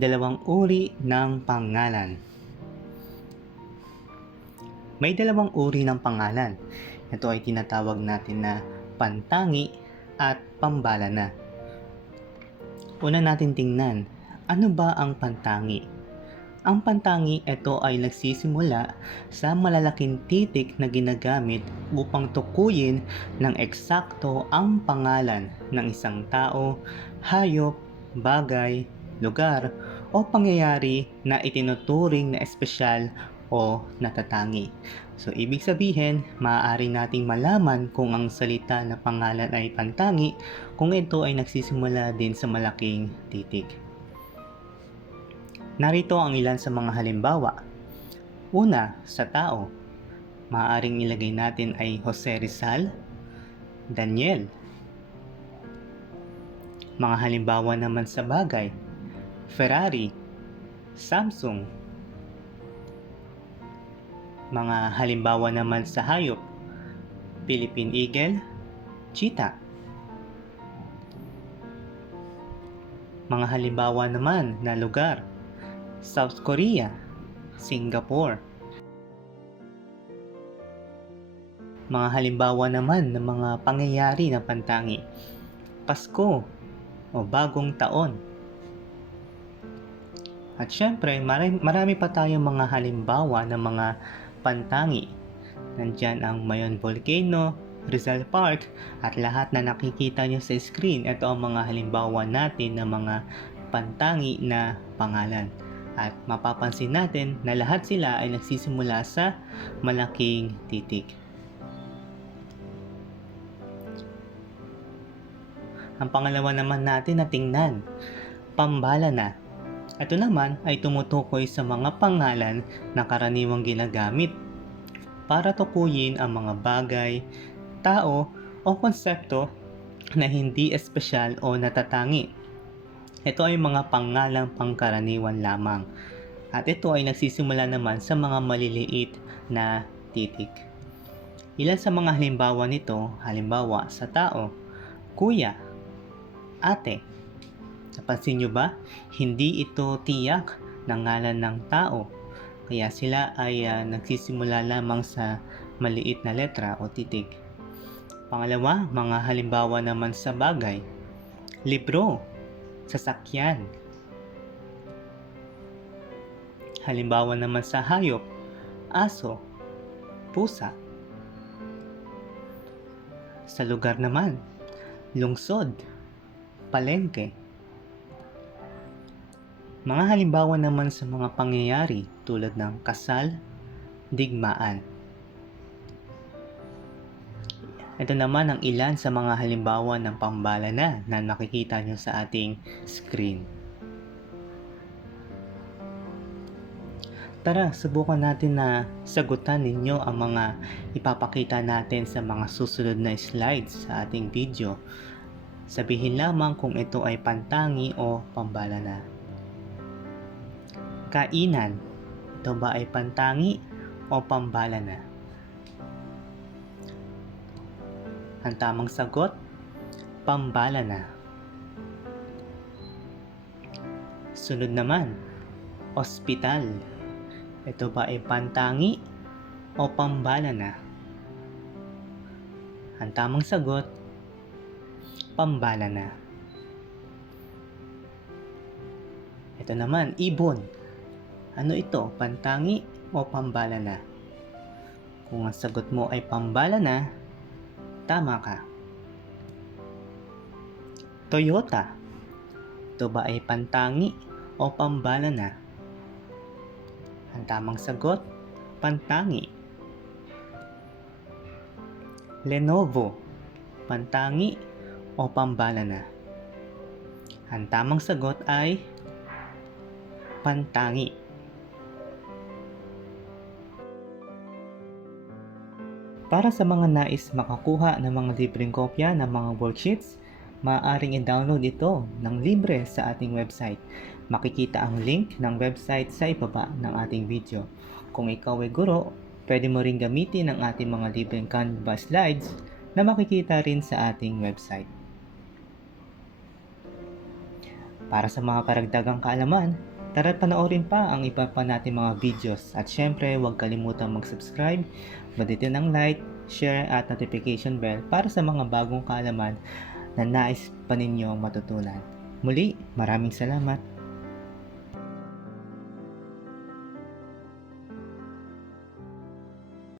dalawang uri ng pangalan. May dalawang uri ng pangalan. Ito ay tinatawag natin na pantangi at pambalana. Una natin tingnan, ano ba ang pantangi? Ang pantangi, ito ay nagsisimula sa malalaking titik na ginagamit upang tukuyin ng eksakto ang pangalan ng isang tao, hayop, bagay, lugar, o pangyayari na itinuturing na espesyal o natatangi. So, ibig sabihin, maaari nating malaman kung ang salita na pangalan ay pantangi kung ito ay nagsisimula din sa malaking titik. Narito ang ilan sa mga halimbawa. Una, sa tao. Maaaring ilagay natin ay Jose Rizal, Daniel. Mga halimbawa naman sa bagay. Ferrari, Samsung. Mga halimbawa naman sa hayop. Philippine Eagle, Cheetah. Mga halimbawa naman na lugar. South Korea, Singapore. Mga halimbawa naman ng mga pangyayari na pantangi. Pasko o bagong taon. At syempre, marami pa tayong mga halimbawa ng mga pantangi. Nandyan ang Mayon Volcano, Rizal Park, at lahat na nakikita nyo sa screen. Ito ang mga halimbawa natin ng mga pantangi na pangalan. At mapapansin natin na lahat sila ay nagsisimula sa malaking titik. Ang pangalawa naman natin na tingnan, pambalana. Ito naman ay tumutukoy sa mga pangalan na karaniwang ginagamit para tukuyin ang mga bagay, tao o konsepto na hindi espesyal o natatangi. Ito ay mga pangalang pangkaraniwan lamang at ito ay nagsisimula naman sa mga maliliit na titik. Ilan sa mga halimbawa nito, halimbawa sa tao, kuya, ate. Napansin nyo ba? Hindi ito tiyak ng ngalan ng tao. Kaya sila ay nagsisimula lamang sa maliit na letra o titik. Pangalawa, mga halimbawa naman sa bagay. Libro, sasakyan. Halimbawa naman sa hayop, aso, pusa. Sa lugar naman, lungsod, palengke. Mga halimbawa naman sa mga pangyayari tulad ng kasal, digmaan. Ito naman ang ilan sa mga halimbawa ng pambalana na nakikita nyo sa ating screen. Tara, subukan natin na sagutan ninyo ang mga ipapakita natin sa mga susunod na slides sa ating video. Sabihin lamang kung ito ay pantangi o pambalana. Kainan, ito ba ay pantangi o pambalana? Ang tamang sagot, pambalana. Sunod naman, ospital. Ito ba ay pantangi o pambalana? Ang tamang sagot, pambalana. Ito naman, ibon. Ano ito, pantangi o pambalana? Kung ang sagot mo ay pambalana, tama ka. Toyota. Ito ba ay pantangi o pambalana? Ang tamang sagot, pantangi. Lenovo. Pantangi o pambalana? Ang tamang sagot ay pantangi. Para sa mga nais makakuha ng mga libreng kopya ng mga worksheets, maaaring i-download ito ng libre sa ating website. Makikita ang link ng website sa ibaba ng ating video. Kung ikaw ay guro, pwede mo rin gamitin ang ating mga libreng Canva slides na makikita rin sa ating website. Para sa mga karagdagang kaalaman, tara panoorin pa ang iba pa natin mga videos. At syempre, huwag kalimutang mag-subscribe, banditin ang like, share at notification bell para sa mga bagong kaalaman na nais pa ninyong matutunan. Muli, maraming salamat.